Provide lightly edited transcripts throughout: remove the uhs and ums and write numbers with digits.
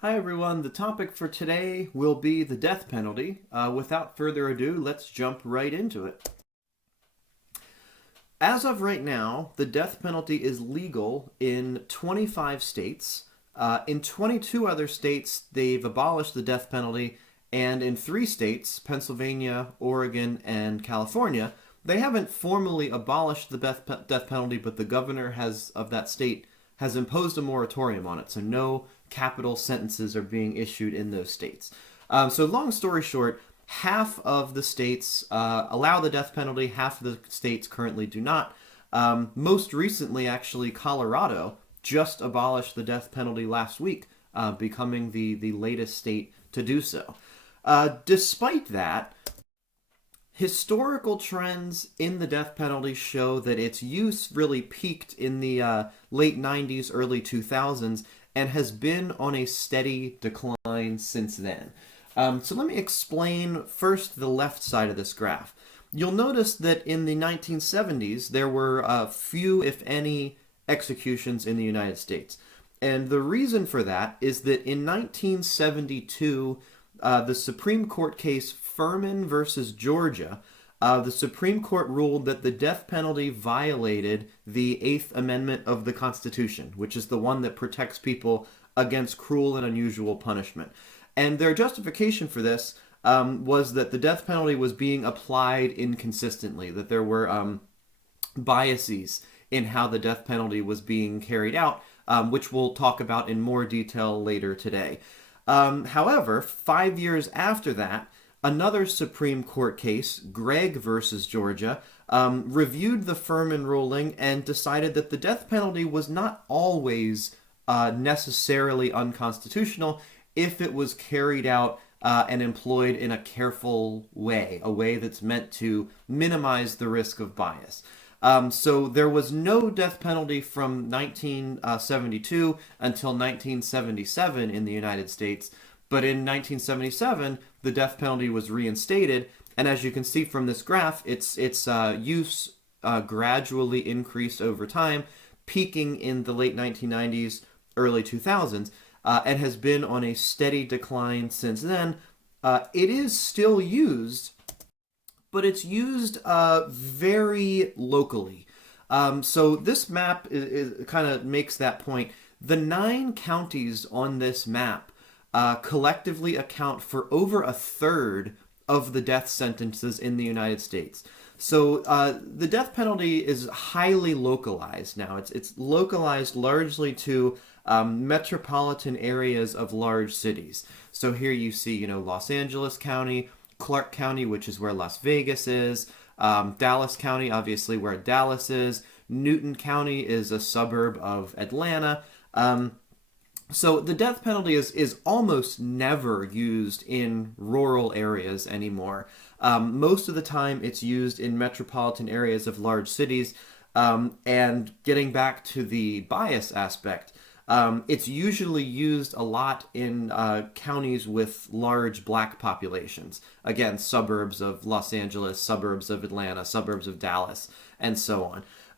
Hi everyone, the topic for today will be the death penalty. Without further ado, let's jump right into it. As of right now, the death penalty is legal in 25 states. In 22 other states, they've abolished the death penalty, and in 3 states, Pennsylvania, Oregon, and California, they haven't formally abolished the death penalty, but the governor of that state has imposed a moratorium on it, so no capital sentences are being issued in those states. So long story short, half of the states allow the death penalty, half of the states currently do not. Most recently, actually, Colorado just abolished the death penalty last week, becoming the latest state to do so. Despite that, historical trends in the death penalty show that its use really peaked in the late 90s, early 2000s, and has been on a steady decline since then. So let me explain first the left side of this graph. You'll notice that in the 1970s, there were few, if any, executions in the United States. And the reason for that is that in 1972, the Supreme Court case Furman versus Georgia, the Supreme Court ruled that the death penalty violated the Eighth Amendment of the Constitution, which is the one that protects people against cruel and unusual punishment. And their justification for this was that the death penalty was being applied inconsistently, that there were biases in how the death penalty was being carried out, which we'll talk about in more detail later today. However, 5 years after that, another Supreme Court case, Gregg versus Georgia, reviewed the Furman ruling and decided that the death penalty was not always necessarily unconstitutional if it was carried out and employed in a careful way, a way that's meant to minimize the risk of bias. So there was no death penalty from 1972 until 1977 in the United States, but in 1977 the death penalty was reinstated, and as you can see from this graph, its use gradually increased over time, peaking in the late 1990s, early 2000s, and has been on a steady decline since then. It is still used, but it's used very locally. So this map kind of makes that point. The 9 counties on this map collectively account for over a third of the death sentences in the United States. So the death penalty is highly localized now. It's localized largely to metropolitan areas of large cities. So here you see, Los Angeles County, Clark County, which is where Las Vegas is, Dallas County, obviously where Dallas is, Newton County is a suburb of Atlanta. So the death penalty is almost never used in rural areas anymore. Most of the time it's used in metropolitan areas of large cities. And getting back to the bias aspect, it's usually used a lot in counties with large black populations. Again, suburbs of Los Angeles, suburbs of Atlanta, suburbs of Dallas, and so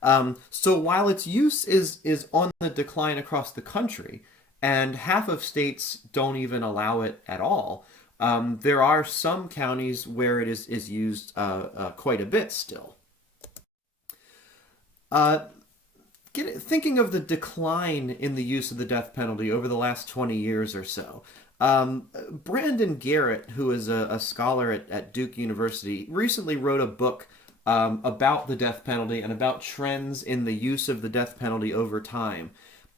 on. So while its use is on the decline across the country, and half of states don't even allow it at all, there are some counties where it is used quite a bit still. Thinking of the decline in the use of the death penalty over the last 20 years or so, Brandon Garrett, who is a scholar at Duke University, recently wrote a book about the death penalty and about trends in the use of the death penalty over time.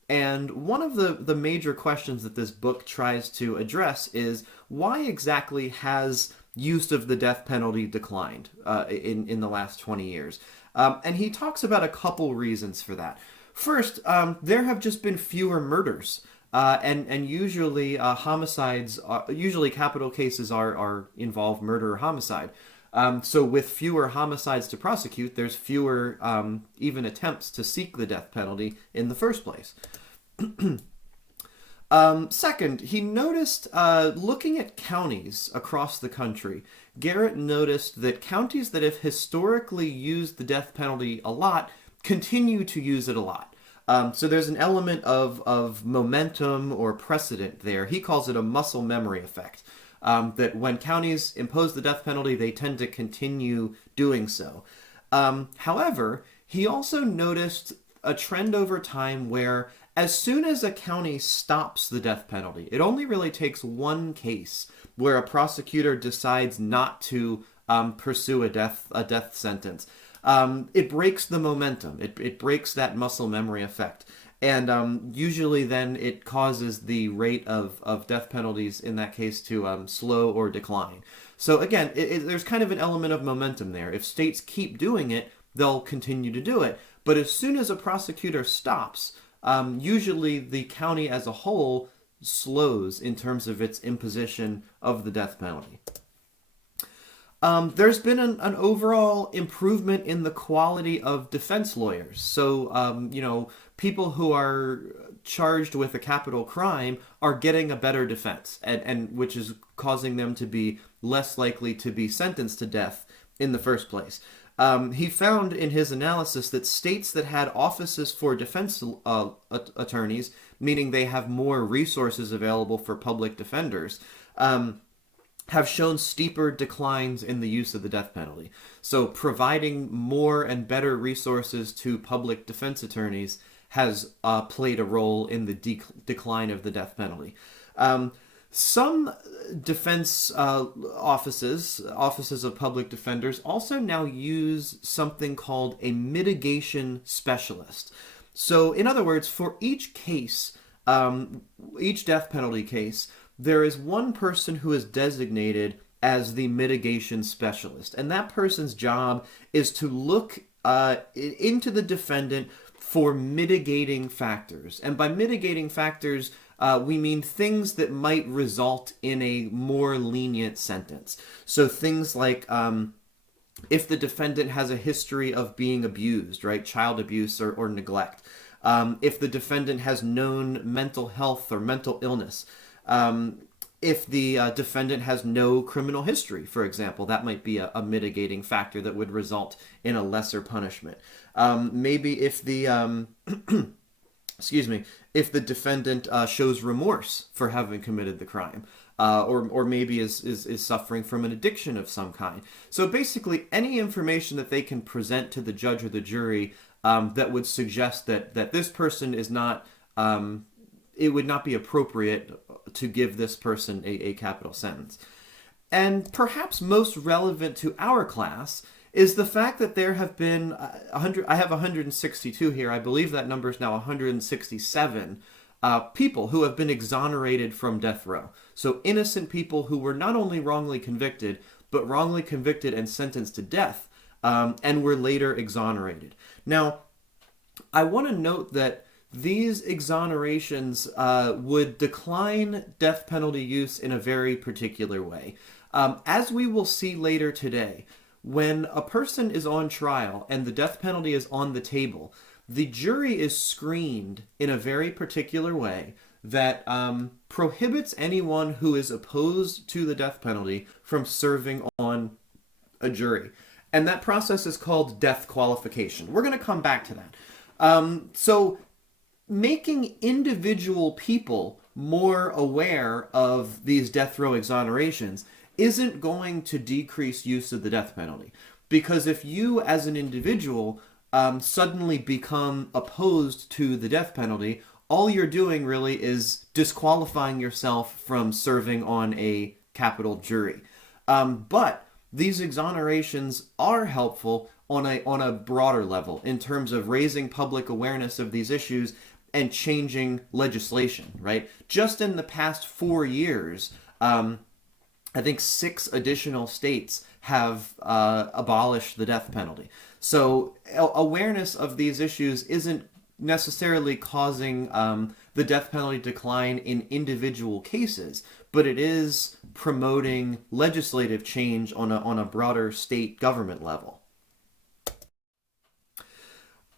And one of the major questions that this book tries to address is why exactly has use of the death penalty declined in the last 20 years? And he talks about a couple reasons for that. First, there have just been fewer murders. And usually homicides, usually capital cases are involve murder or homicide. So with fewer homicides to prosecute, there's fewer even attempts to seek the death penalty in the first place. Second, he noticed, looking at counties across the country, Garrett noticed that counties that have historically used the death penalty a lot continue to use it a lot. So there's an element of momentum or precedent there. He calls it a muscle memory effect. That when counties impose the death penalty, they tend to continue doing so. However, he also noticed a trend over time where as soon as a county stops the death penalty, it only really takes one case where a prosecutor decides not to pursue a death sentence. It breaks the momentum. It breaks that muscle memory effect. And usually then it causes the rate of death penalties in that case to slow or decline. So again, there's kind of an element of momentum there. If states keep doing it, they'll continue to do it. But as soon as a prosecutor stops, usually the county as a whole slows in terms of its imposition of the death penalty. There's been an overall improvement in the quality of defense lawyers. So, people who are charged with a capital crime are getting a better defense, and which is causing them to be less likely to be sentenced to death in the first place. He found in his analysis that states that had offices for defense attorneys, meaning they have more resources available for public defenders, have shown steeper declines in the use of the death penalty. So providing more and better resources to public defense attorneys has played a role in the decline of the death penalty. Some defense offices of public defenders, also now use something called a mitigation specialist. So in other words, for each case, each death penalty case, there is one person who is designated as the mitigation specialist. And that person's job is to look into the defendant for mitigating factors. And by mitigating factors, we mean things that might result in a more lenient sentence. So things like if the defendant has a history of being abused, right, child abuse or neglect. If the defendant has known mental health or mental illness. If the defendant has no criminal history, for example, that might be a mitigating factor that would result in a lesser punishment. Maybe if the if the defendant shows remorse for having committed the crime, or maybe is suffering from an addiction of some kind. So basically, any information that they can present to the judge or the jury that would suggest that this person is not. It would not be appropriate to give this person a capital sentence. And perhaps most relevant to our class is the fact that there have been 100. I have 162 here. I believe that number is now 167 people who have been exonerated from death row. So innocent people who were not only wrongly convicted, but wrongly convicted and sentenced to death, and were later exonerated. Now, I want to note that these exonerations would decline death penalty use in a very particular way. As we will see later today, when a person is on trial and the death penalty is on the table, the jury is screened in a very particular way that prohibits anyone who is opposed to the death penalty from serving on a jury. And that process is called death qualification. We're going to come back to that. So making individual people more aware of these death row exonerations isn't going to decrease use of the death penalty. Because if you as an individual suddenly become opposed to the death penalty, all you're doing really is disqualifying yourself from serving on a capital jury. But these exonerations are helpful on a broader level in terms of raising public awareness of these issues and changing legislation, right? Just in the past 4 years, I think 6 additional states have abolished the death penalty. So awareness of these issues isn't necessarily causing the death penalty decline in individual cases, but it is promoting legislative change on a broader state government level.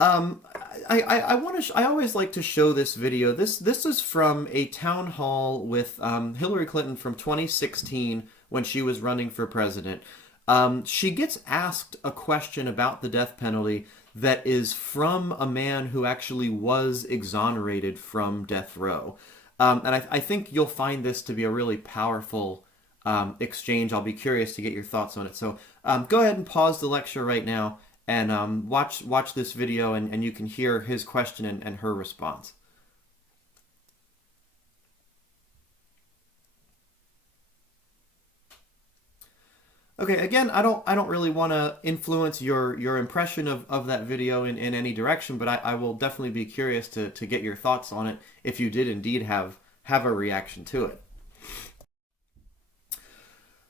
I always like to show this video. This is from a town hall with Hillary Clinton from 2016 when she was running for president. She gets asked a question about the death penalty that is from a man who actually was exonerated from death row. And I think you'll find this to be a really powerful exchange. I'll be curious to get your thoughts on it. So go ahead and pause the lecture right now and watch this video, and you can hear his question and her response. Okay, again, I don't really want to influence your impression of that video in any direction, but I will definitely be curious to get your thoughts on it if you did indeed have a reaction to it.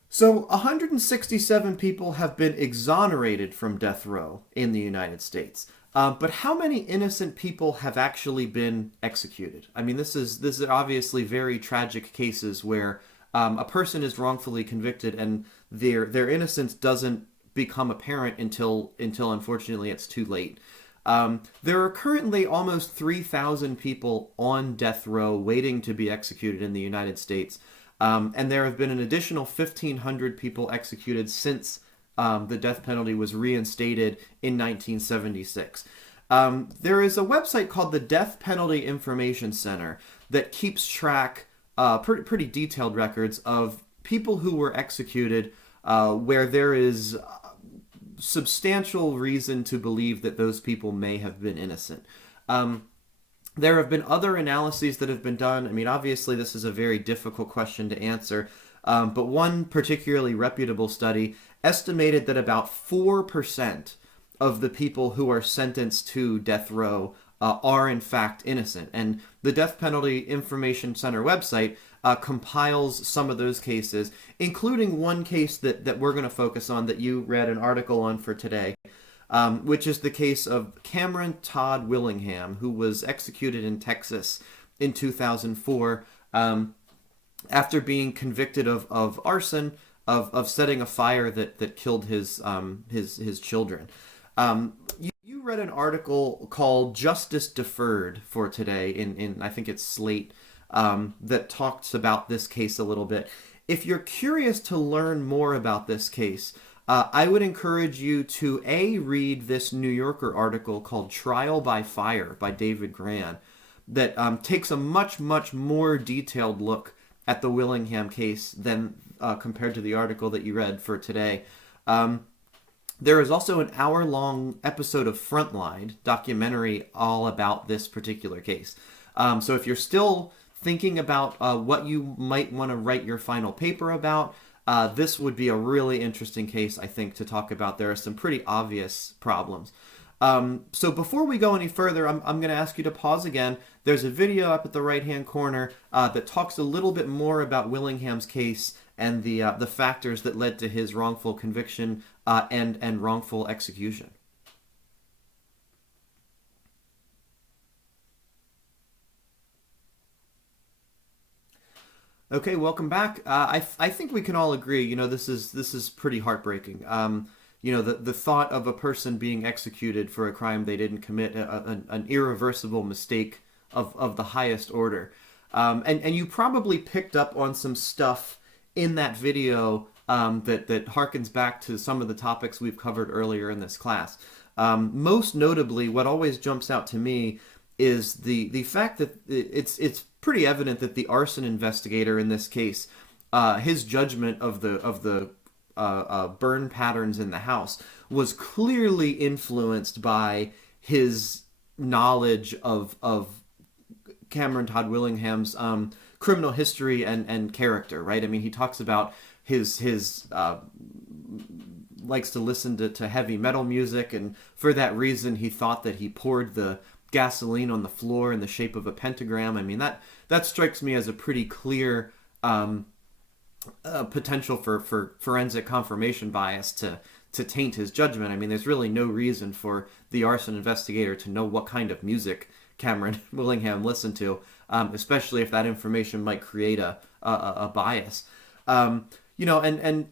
So 167 people have been exonerated from death row in the United States. But how many innocent people have actually been executed? I mean, this is obviously very tragic cases where a person is wrongfully convicted and their innocence doesn't become apparent until unfortunately it's too late. There are currently almost 3,000 people on death row waiting to be executed in the United States. And there have been an additional 1,500 people executed since the death penalty was reinstated in 1976. There is a website called the Death Penalty Information Center that keeps track, pretty detailed records of people who were executed where there is substantial reason to believe that those people may have been innocent. There have been other analyses that have been done. I mean, obviously, this is a very difficult question to answer, but one particularly reputable study estimated that about 4% of the people who are sentenced to death row are in fact innocent. And the Death Penalty Information Center website compiles some of those cases, including one case that we're going to focus on that you read an article on for today, which is the case of Cameron Todd Willingham, who was executed in Texas in 2004 after being convicted of arson, of setting a fire that killed his children. You read an article called Justice Deferred for today in I think it's Slate, that talks about this case a little bit. If you're curious to learn more about this case, I would encourage you to read this New Yorker article called Trial by Fire by David Grann that takes a much more detailed look at the Willingham case than compared to the article that you read for today. There is also an hour-long episode of Frontline documentary all about this particular case. So if you're still thinking about what you might want to write your final paper about, this would be a really interesting case, I think, to talk about. There are some pretty obvious problems. So before we go any further, I'm going to ask you to pause again. There's a video up at the right-hand corner that talks a little bit more about Willingham's case and the factors that led to his wrongful conviction and wrongful execution. Okay, welcome back. I think we can all agree, this is pretty heartbreaking. The thought of a person being executed for a crime they didn't commit, an irreversible mistake of the highest order. And you probably picked up on some stuff in that video that harkens back to some of the topics we've covered earlier in this class. Most notably, what always jumps out to me is the fact that it's pretty evident that the arson investigator in this case, his judgment of the burn patterns in the house was clearly influenced by his knowledge of Cameron Todd Willingham's criminal history and character, right? I mean, he talks about his likes to listen to heavy metal music, and for that reason he thought that he poured the gasoline on the floor in the shape of a pentagram. I mean, that strikes me as a pretty clear potential for forensic confirmation bias to taint his judgment. I mean, there's really no reason for the arson investigator to know what kind of music Cameron Willingham listened to, especially if that information might create a bias. And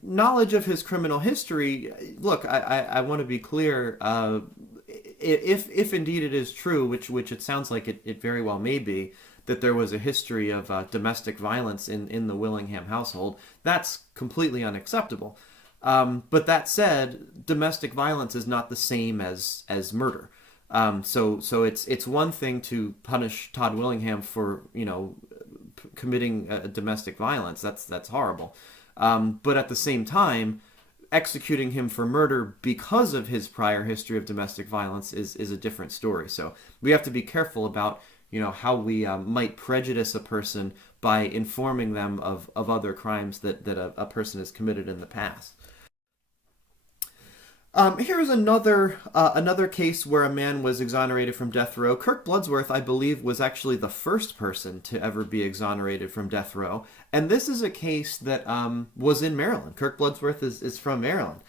knowledge of his criminal history, look, I want to be clear, if indeed it is true, which it sounds like it very well may be, that there was a history of domestic violence in the Willingham household, that's completely unacceptable. But that said, domestic violence is not the same as murder. So it's one thing to punish Todd Willingham for committing domestic violence. That's horrible. But at the same time, executing him for murder because of his prior history of domestic violence is a different story. So we have to be careful about how we might prejudice a person by informing them of other crimes that a person has committed in the past. Here is another case where a man was exonerated from death row. Kirk Bloodsworth, I believe, was actually the first person to ever be exonerated from death row, and this is a case that was in Maryland. Kirk Bloodsworth is from Maryland.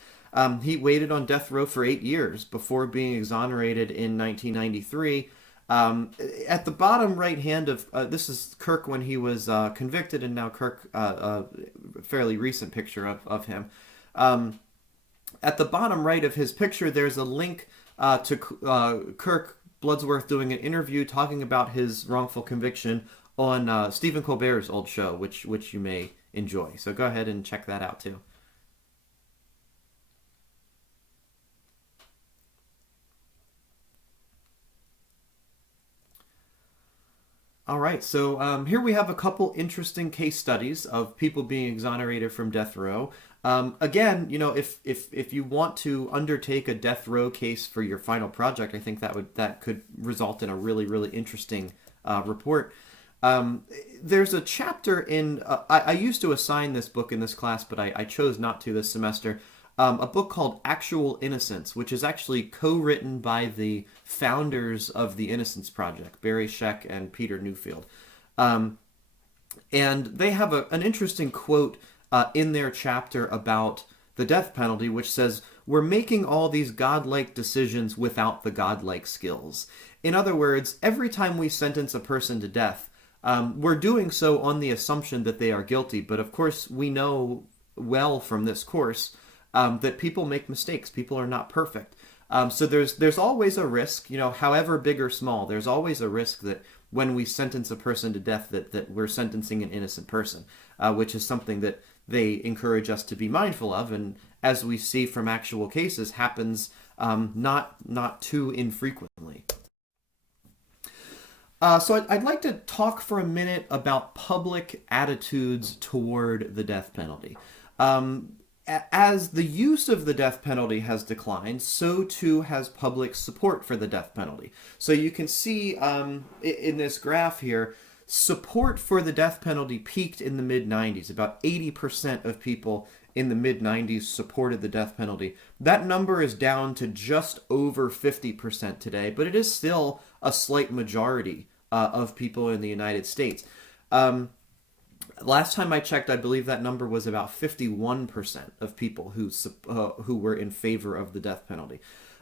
He waited on death row for 8 years before being exonerated in 1993. At the bottom right hand of this is Kirk when he was convicted, and now Kirk, a fairly recent picture of him. At the bottom right of his picture, there's a link to Kirk Bloodsworth doing an interview talking about his wrongful conviction on Stephen Colbert's old show, which you may enjoy. So go ahead and check that out too. All right, so here we have a couple interesting case studies of people being exonerated from death row. Again, if you want to undertake a death row case for your final project, I think that could result in a really interesting report. There's a chapter in I used to assign this book in this class, but I chose not to this semester. A book called Actual Innocence, which is actually co-written by the founders of the Innocence Project, Barry Scheck and Peter Newfield. And they have an interesting quote in their chapter about the death penalty, which says, "We're making all these godlike decisions without the godlike skills." In other words, every time we sentence a person to death, we're doing so on the assumption that they are guilty. But of course, we know well from this course that people make mistakes. People are not perfect. So there's always a risk, however big or small, there's always a risk that when we sentence a person to death that we're sentencing an innocent person, which is something that they encourage us to be mindful of. And as we see from actual cases, happens not too infrequently. So I'd like to talk for a minute about public attitudes toward the death penalty. As the use of the death penalty has declined, so too has public support for the death penalty. So you can see in this graph here, support for the death penalty peaked in the mid-90s. About 80% of people in the mid-90s supported the death penalty. That number is down to just over 50% today, but it is still a slight majority of people in the United States. Last time I checked, I believe that number was about 51% of people who were in favor of the death penalty.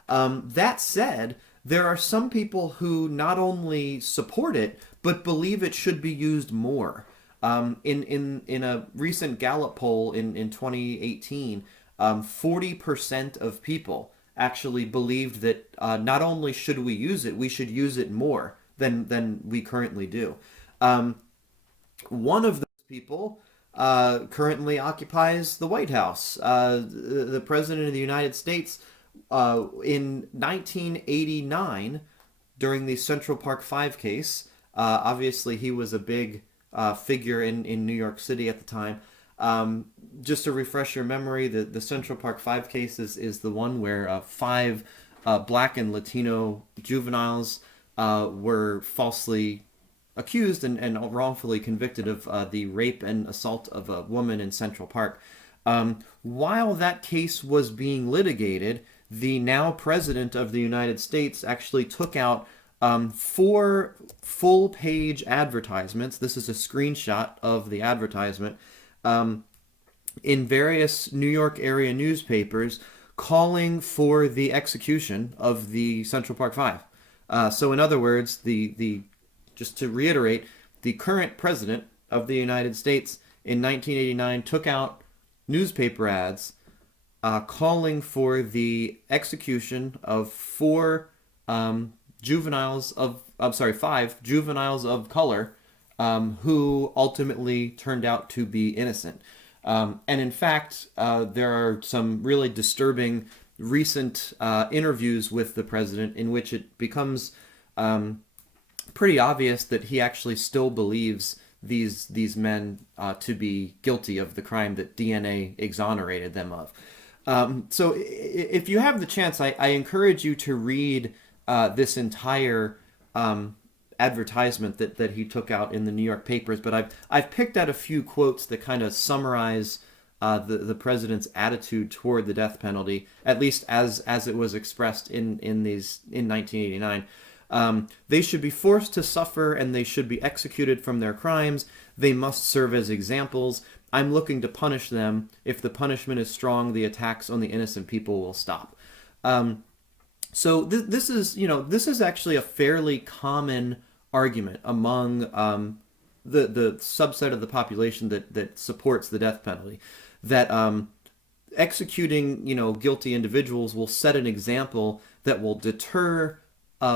That said, there are some people who not only support it, but believe it should be used more. In a recent Gallup poll in 2018, 40% of people actually believed that not only should we use it, we should use it more than we currently do. One of those people currently occupies the White House. The President of the United States in 1989, during the Central Park 5 case, obviously he was a big figure in New York City at the time. Just to refresh your memory, the Central Park 5 case is the one where 5 black and Latino juveniles were falsely accused and wrongfully convicted of the rape and assault of a woman in Central Park. While that case was being litigated, the now President of the United States actually took out 4 full-page advertisements. This is a screenshot of the advertisement in various New York area newspapers calling for the execution of the Central Park 5. So in other words, just to reiterate, the current president of the United States in 1989 took out newspaper ads calling for the execution of 5 juveniles of color who ultimately turned out to be innocent. And in fact, there are some really disturbing recent interviews with the president in which it becomes pretty obvious that he actually still believes these men to be guilty of the crime that DNA exonerated them of. So if you have the chance, I encourage you to read this entire advertisement that he took out in the New York papers. But I've picked out a few quotes that kind of summarize the president's attitude toward the death penalty, at least as it was expressed in 1989. They should be forced to suffer and they should be executed from their crimes. They must serve as examples. I'm looking to punish them. If the punishment is strong, the attacks on the innocent people will stop. So this is actually a fairly common argument among the subset of the population that supports the death penalty, that executing guilty individuals will set an example that will deter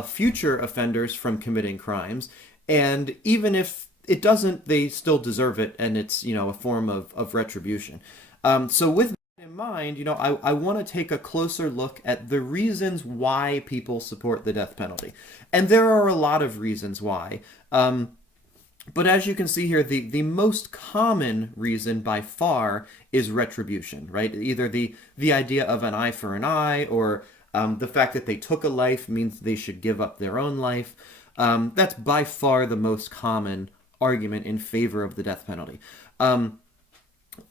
future offenders from committing crimes, and even if it doesn't, they still deserve it, and it's a form of retribution. So with that in mind, I want to take a closer look at the reasons why people support the death penalty, and there are a lot of reasons why. But as you can see here, the most common reason by far is retribution, right? Either the idea of an eye for an eye, or the fact that they took a life means they should give up their own life. That's by far the most common argument in favor of the death penalty.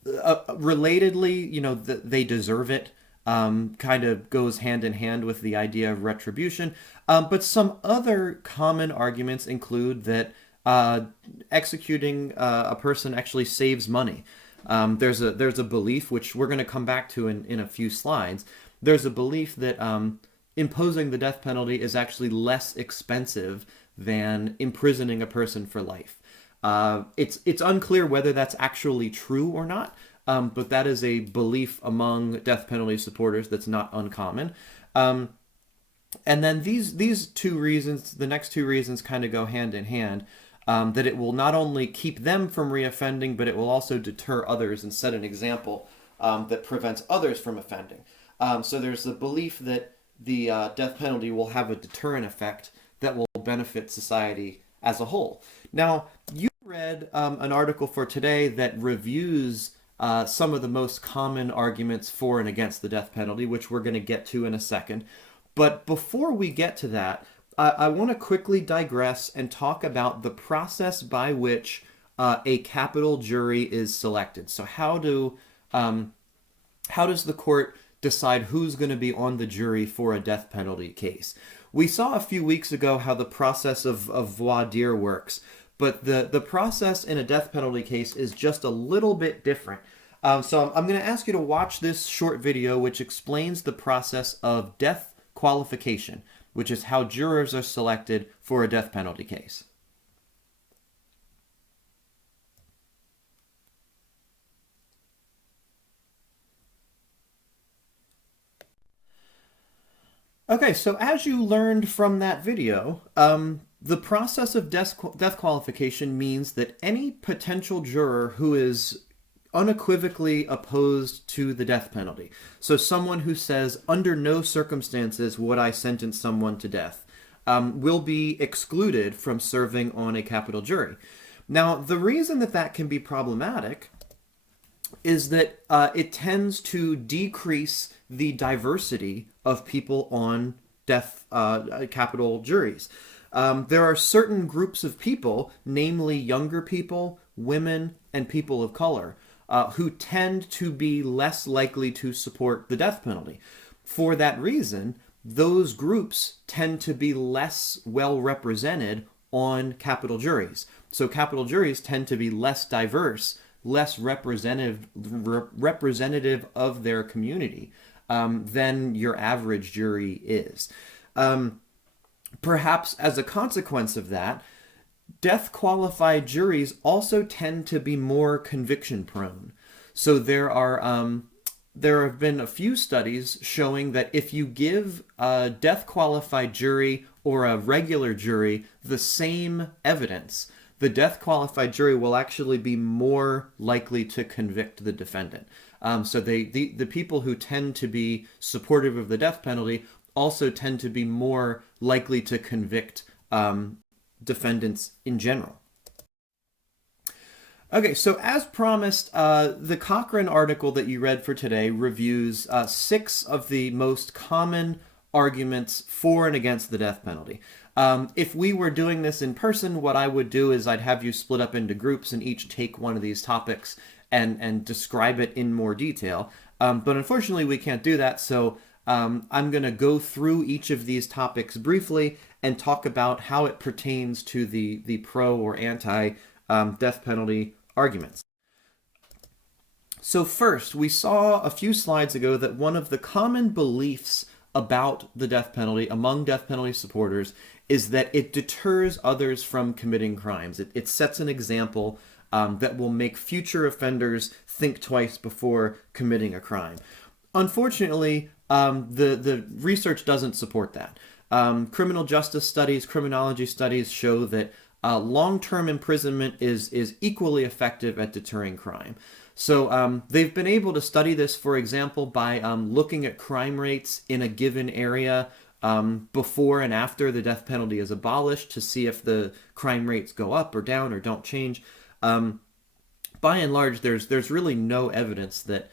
Relatedly, they deserve it. Kind of goes hand in hand with the idea of retribution. But some other common arguments include that executing a person actually saves money. There's a belief, which we're going to come back to in a few slides. There's a belief that imposing the death penalty is actually less expensive than imprisoning a person for life. It's unclear whether that's actually true or not, but that is a belief among death penalty supporters that's not uncommon. And then these two reasons, the next two reasons, kind of go hand in hand. That it will not only keep them from reoffending, but it will also deter others and set an example that prevents others from offending. So there's the belief that the death penalty will have a deterrent effect that will benefit society as a whole. Now, you read an article for today that reviews some of the most common arguments for and against the death penalty, which we're going to get to in a second. But before we get to that, I want to quickly digress and talk about the process by which a capital jury is selected. So how does the court decide who's going to be on the jury for a death penalty case? We saw a few weeks ago how the process of voir dire works, but the process in a death penalty case is just a little bit different. So I'm going to ask you to watch this short video which explains the process of death qualification, which is how jurors are selected for a death penalty case. Okay, so as you learned from that video, the process of death qualification means that any potential juror who is unequivocally opposed to the death penalty, so someone who says, under no circumstances would I sentence someone to death, will be excluded from serving on a capital jury. Now, the reason that can be problematic is that it tends to decrease the diversity of people on death capital juries. There are certain groups of people, namely younger people, women, and people of color, who tend to be less likely to support the death penalty. For that reason, those groups tend to be less well represented on capital juries. So capital juries tend to be less diverse, less representative of their community than your average jury is. Perhaps as a consequence of that, death qualified juries also tend to be more conviction prone. So there have been a few studies showing that if you give a death qualified jury or a regular jury the same evidence, the death qualified jury will actually be more likely to convict the defendant. So the people who tend to be supportive of the death penalty also tend to be more likely to convict defendants in general. Okay, so as promised, the Cochrane article that you read for today reviews 6 of the most common arguments for and against the death penalty. If we were doing this in person, what I would do is I'd have you split up into groups and each take one of these topics and describe it in more detail. But unfortunately, we can't do that, so I'm going to go through each of these topics briefly and talk about how it pertains to the pro or anti death penalty arguments. So first, we saw a few slides ago that one of the common beliefs about the death penalty among death penalty supporters is that it deters others from committing crimes. It sets an example that will make future offenders think twice before committing a crime. Unfortunately, the research doesn't support that. Criminal justice studies, criminology studies show that long-term imprisonment is equally effective at deterring crime. So they've been able to study this, for example, by looking at crime rates in a given area before and after the death penalty is abolished to see if the crime rates go up or down or don't change. By and large, there's really no evidence that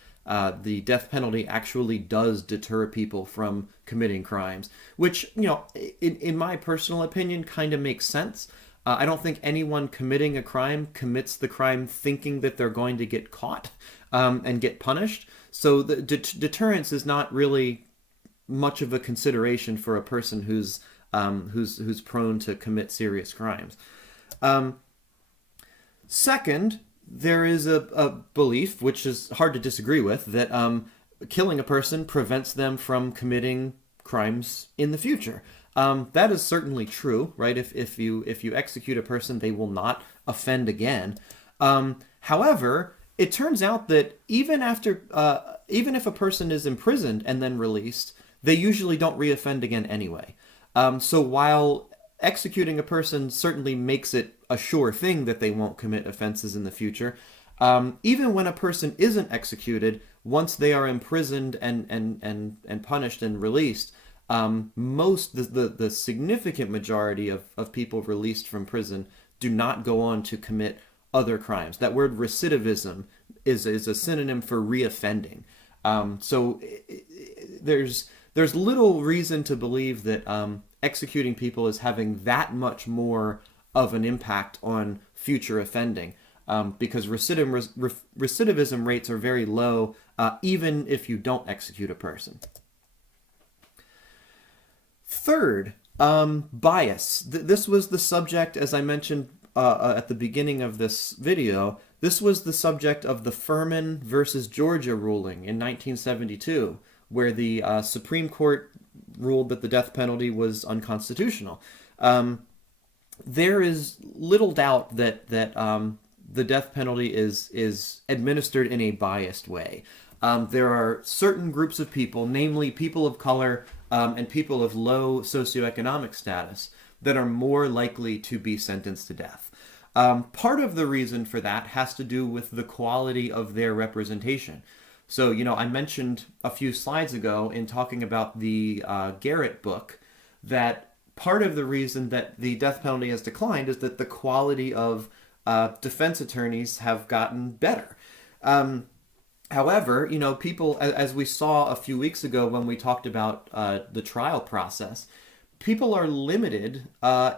the death penalty actually does deter people from committing crimes, which, in my personal opinion, kind of makes sense. I don't think anyone committing a crime commits the crime thinking that they're going to get caught and get punished. So the deterrence is not really much of a consideration for a person who's prone to commit serious crimes. Second, there is a belief, which is hard to disagree with, that killing a person prevents them from committing crimes in the future. That is certainly true, right? If you execute a person, they will not offend again. However, it turns out that even if a person is imprisoned and then released, they usually don't reoffend again anyway. So while executing a person certainly makes it a sure thing that they won't commit offenses in the future, even when a person isn't executed, once they are imprisoned and punished and released, the significant majority of people released from prison do not go on to commit other crimes. That word recidivism is a synonym for reoffending. So there's little reason to believe that executing people is having that much more of an impact on future offending, because recidivism rates are very low, even if you don't execute a person. Third, bias. This was the subject, as I mentioned at the beginning of this video, this was the subject of the Furman versus Georgia ruling in 1972, where the Supreme Court ruled that the death penalty was unconstitutional. There is little doubt that the death penalty is administered in a biased way. There are certain groups of people, namely people of color and people of low socioeconomic status, that are more likely to be sentenced to death. Part of the reason for that has to do with the quality of their representation. So, I mentioned a few slides ago in talking about the Garrett book that part of the reason that the death penalty has declined is that the quality of defense attorneys have gotten better. However, people, as we saw a few weeks ago when we talked about the trial process, people are limited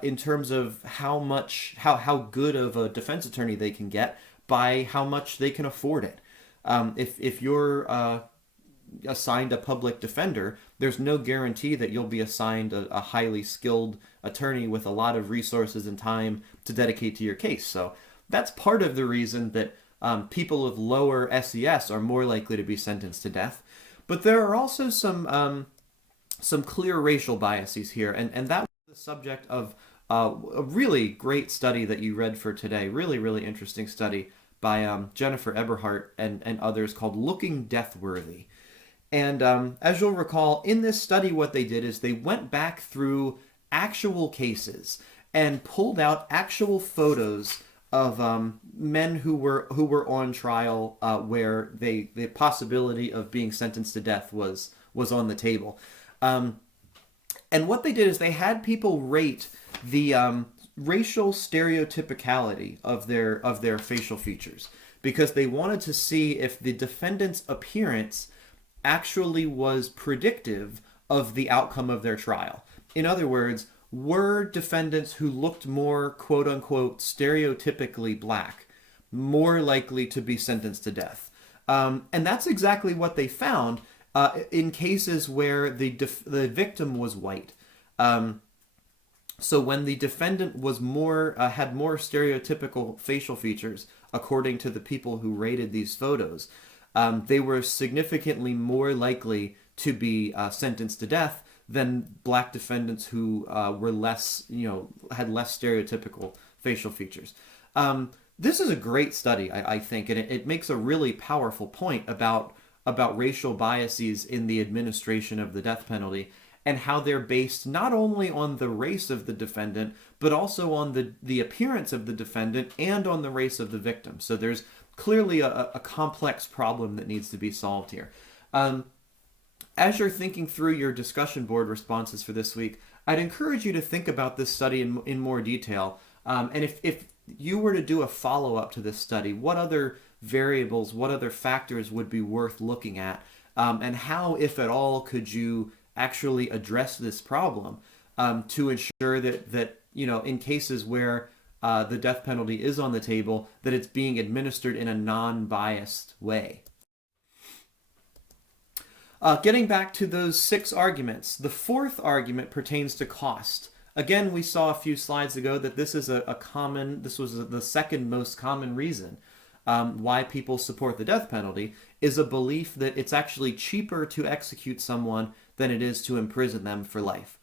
in terms of how good of a defense attorney they can get by how much they can afford it. If you're assigned a public defender, there's no guarantee that you'll be assigned a highly skilled attorney with a lot of resources and time to dedicate to your case. So that's part of the reason that people of lower SES are more likely to be sentenced to death. But there are also some clear racial biases here, and that was the subject of a really great study that you read for today. Really, really interesting study by Jennifer Eberhardt and others called Looking Deathworthy. And as you'll recall, in this study what they did is they went back through actual cases and pulled out actual photos of men who were on trial where the possibility of being sentenced to death was on the table. And what they did is they had people rate the racial stereotypicality of their facial features, because they wanted to see if the defendant's appearance actually was predictive of the outcome of their trial. In other words, were defendants who looked more quote unquote stereotypically black more likely to be sentenced to death? And that's exactly what they found in cases where the victim was white. So when the defendant was more had more stereotypical facial features, according to the people who rated these photos, they were significantly more likely to be sentenced to death than black defendants who were less, had less stereotypical facial features. This is a great study, I think, and it makes a really powerful point about racial biases in the administration of the death penalty, and how they're based not only on the race of the defendant, but also on the appearance of the defendant and on the race of the victim. So there's clearly a complex problem that needs to be solved here. As you're thinking through your discussion board responses for this week, I'd encourage you to think about this study in more detail. And if you were to do a follow-up to this study, what other variables, what other factors would be worth looking at? And how, if at all, could you actually address this problem to ensure that in cases where the death penalty is on the table, that it's being administered in a non-biased way? Getting back to those 6 arguments, the 4th argument pertains to cost. Again, we saw a few slides ago that this is this was the second most common reason why people support the death penalty, is a belief that it's actually cheaper to execute someone than it is to imprison them for life.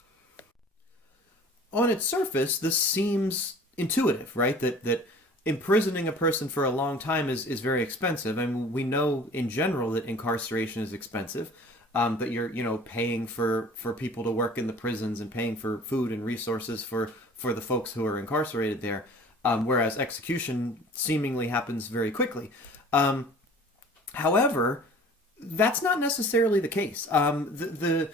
On its surface, this seems intuitive, right? That imprisoning a person for a long time is very expensive. I mean, we know in general that incarceration is expensive, that you're paying for people to work in the prisons and paying for food and resources for the folks who are incarcerated there, whereas execution seemingly happens very quickly. However, that's not necessarily the case. The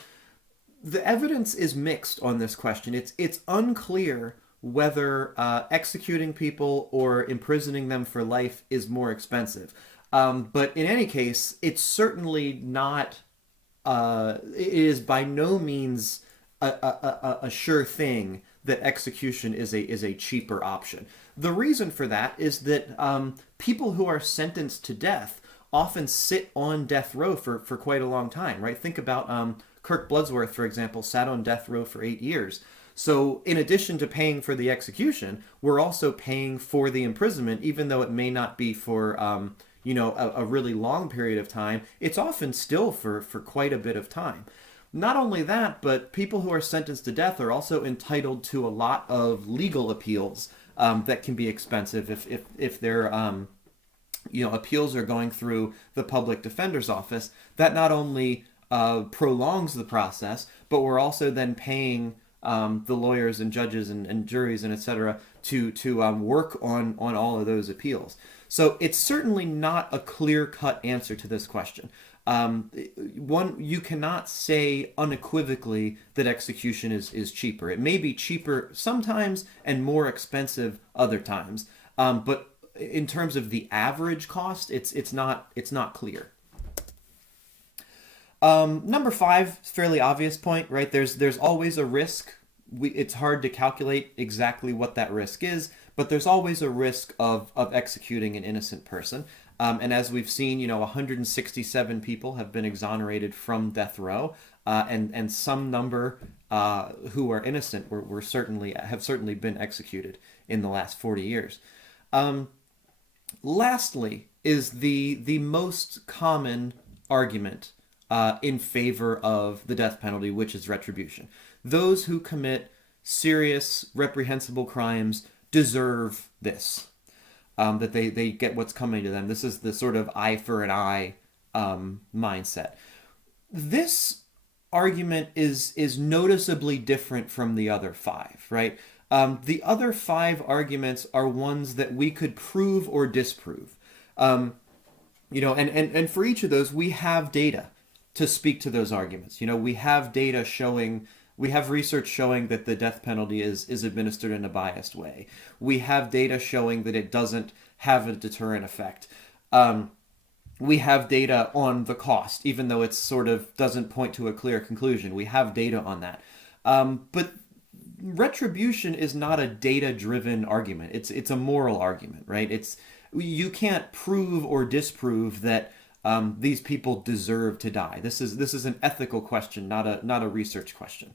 evidence is mixed on this question. It's unclear whether executing people or imprisoning them for life is more expensive. But in any case, it's certainly not. It is by no means a sure thing that execution is a cheaper option. The reason for that is that people who are sentenced to death often sit on death row for quite a long time, right? Think about Kirk Bloodsworth, for example, sat on death row for 8 years. So in addition to paying for the execution, we're also paying for the imprisonment, even though it may not be for a really long period of time. It's often still for quite a bit of time. Not only that, but people who are sentenced to death are also entitled to a lot of legal appeals that can be expensive if their appeals are going through the public defender's office. That not only prolongs the process, but we're also then paying the lawyers and judges and juries and etc. to work on all of those appeals. So it's certainly not a clear-cut answer to this question. You cannot say unequivocally that execution is cheaper. It may be cheaper sometimes and more expensive other times, but in terms of the average cost, it's not clear. Number 5, fairly obvious point, right? There's always a risk. It's hard to calculate exactly what that risk is, but there's always a risk of executing an innocent person. And as we've seen, 167 people have been exonerated from death row, and some number who are innocent have certainly been executed in the last 40 years. Lastly is the most common argument in favor of the death penalty, which is retribution. Those who commit serious, reprehensible crimes deserve this, that they get what's coming to them. This is the sort of eye for an eye mindset. This argument is noticeably different from the other 5, right? The other five arguments are ones that we could prove or disprove. And for each of those, we have data to speak to those arguments. We have data showing, we have research showing that the death penalty is administered in a biased way. We have data showing that it doesn't have a deterrent effect. We have data on the cost, even though it sort of doesn't point to a clear conclusion. We have data on that. But retribution is not a data-driven argument. It's a moral argument, right? You can't prove or disprove that these people deserve to die. This is an ethical question, not a research question.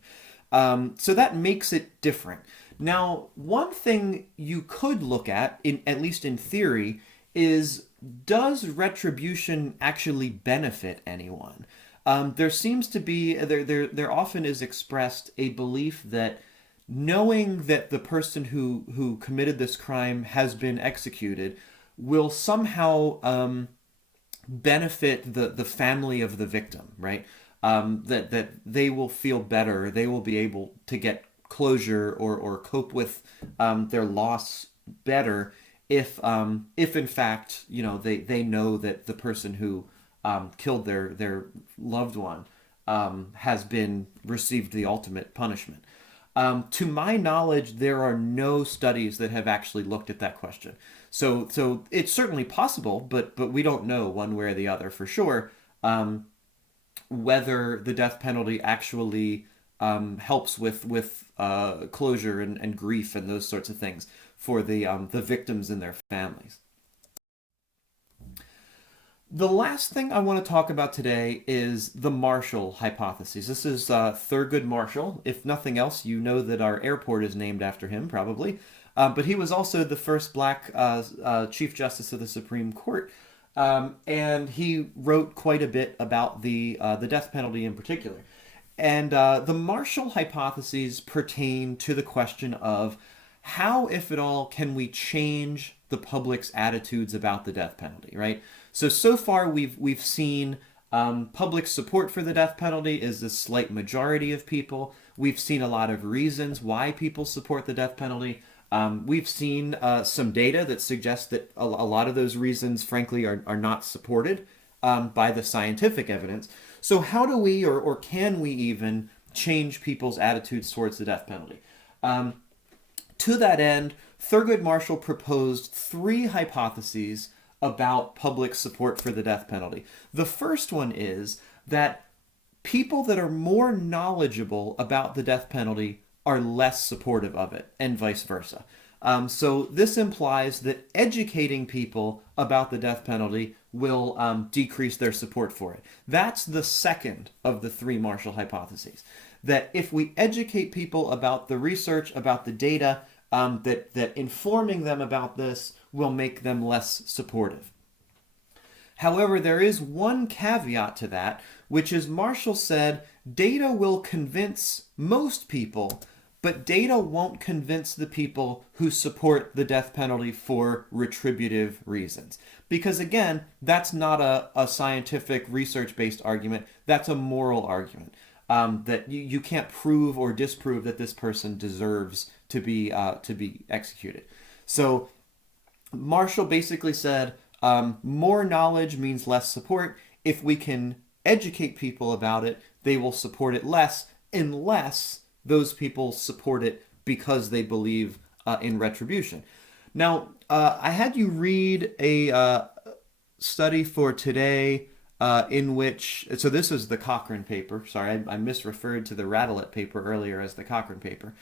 So that makes it different. Now, one thing you could look at least in theory, is does retribution actually benefit anyone? There seems to be there often is expressed a belief that knowing that the person who committed this crime has been executed will somehow benefit the family of the victim, right? That they will feel better, they will be able to get closure or cope with their loss better if in fact they know that the person who killed their loved one has been received the ultimate punishment. To my knowledge, there are no studies that have actually looked at that question. So it's certainly possible, but we don't know one way or the other for sure whether the death penalty actually helps with closure and grief and those sorts of things for the victims and their families. The last thing I want to talk about today is the Marshall hypothesis. This is Thurgood Marshall. If nothing else, you know that our airport is named after him, probably. But he was also the first black Chief Justice of the Supreme Court. And he wrote quite a bit about the death penalty in particular. And the Marshall hypotheses pertain to the question of how, if at all, can we change the public's attitudes about the death penalty, right? So far we've seen public support for the death penalty is a slight majority of people. We've seen a lot of reasons why people support the death penalty. We've seen some data that suggests that a lot of those reasons, frankly, are not supported by the scientific evidence. So how do we, or can we even, change people's attitudes towards the death penalty? To that end, Thurgood Marshall proposed three hypotheses about public support for the death penalty. The first one is that people that are more knowledgeable about the death penalty are less supportive of it, and vice versa. So this implies that educating people about the death penalty will decrease their support for it. That's the second of the three Marshall hypotheses. That if we educate people about the research, about the data, that informing them about this will make them less supportive. However, there is one caveat to that, which is Marshall said data will convince most people, but data won't convince the people who support the death penalty for retributive reasons. Because again, that's not a scientific research-based argument, that's a moral argument. That you can't prove or disprove that this person deserves to be executed. So Marshall basically said more knowledge means less support. If we can educate people about it, they will support it less, unless those people support it because they believe in retribution. Now, I had you read a study for today in which, so this is the Cochrane paper. Sorry, I misreferred to the Radelet paper earlier as the Cochrane paper.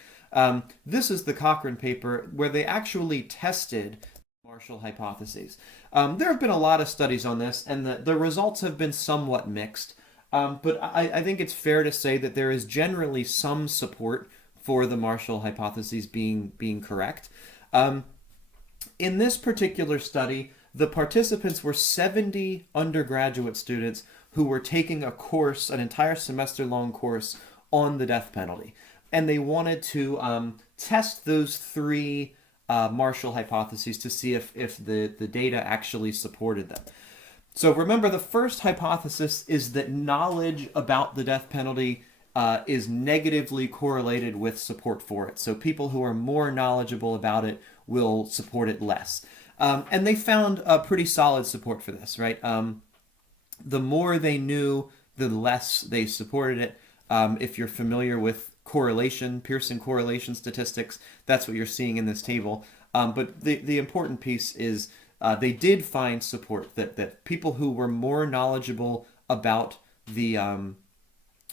This is the Cochrane paper where they actually tested Marshall hypotheses. There have been a lot of studies on this, and the results have been somewhat mixed. But I think it's fair to say that there is generally some support for the Marshall hypotheses being correct. In this particular study, the participants were 70 undergraduate students who were taking a course, an entire semester-long course on the death penalty. And they wanted to test those three Marshall hypotheses to see if the data actually supported them. So remember, the first hypothesis is that knowledge about the death penalty is negatively correlated with support for it. So people who are more knowledgeable about it will support it less. And they found a pretty solid support for this, right? The more they knew, the less they supported it. If you're familiar with correlation, Pearson correlation statistics, that's what you're seeing in this table. But the important piece is they did find support that people who were more knowledgeable about the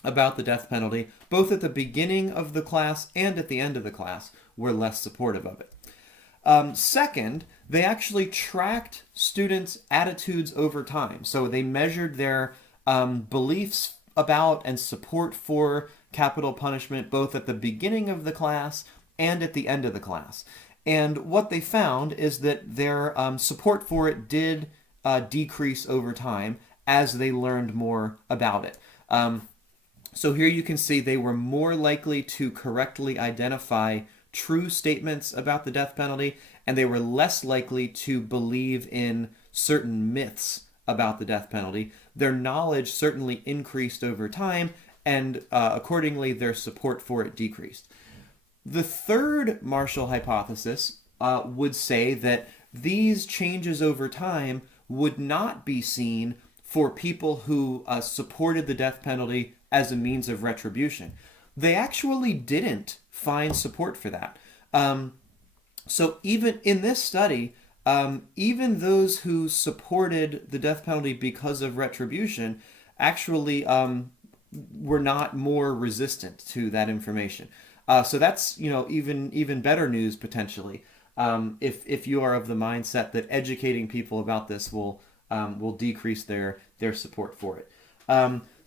death penalty, both at the beginning of the class and at the end of the class, were less supportive of it. Second, they actually tracked students' attitudes over time. So they measured their beliefs about and support for capital punishment both at the beginning of the class and at the end of the class. And what they found is that their support for it did decrease over time as they learned more about it. So here you can see they were more likely to correctly identify true statements about the death penalty, and they were less likely to believe in certain myths about the death penalty. Their knowledge certainly increased over time, and accordingly, their support for it decreased. The third Marshall hypothesis would say that these changes over time would not be seen for people who supported the death penalty as a means of retribution. They actually didn't find support for that. So even in this study, even those who supported the death penalty because of retribution actually were not more resistant to that information. So that's even better news potentially. If you are of the mindset that educating people about this will decrease their support for it.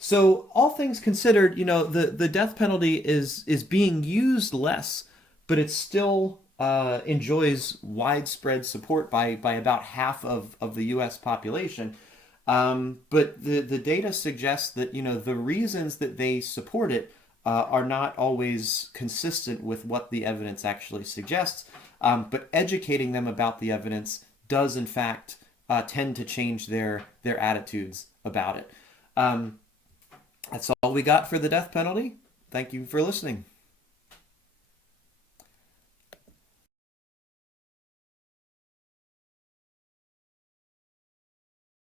So all things considered, the death penalty is being used less, but it still enjoys widespread support by about half of the U.S. population. But the data suggests that the reasons that they support it are not always consistent with what the evidence actually suggests. But educating them about the evidence does in fact tend to change their attitudes about it. That's all we got for the death penalty. Thank you for listening.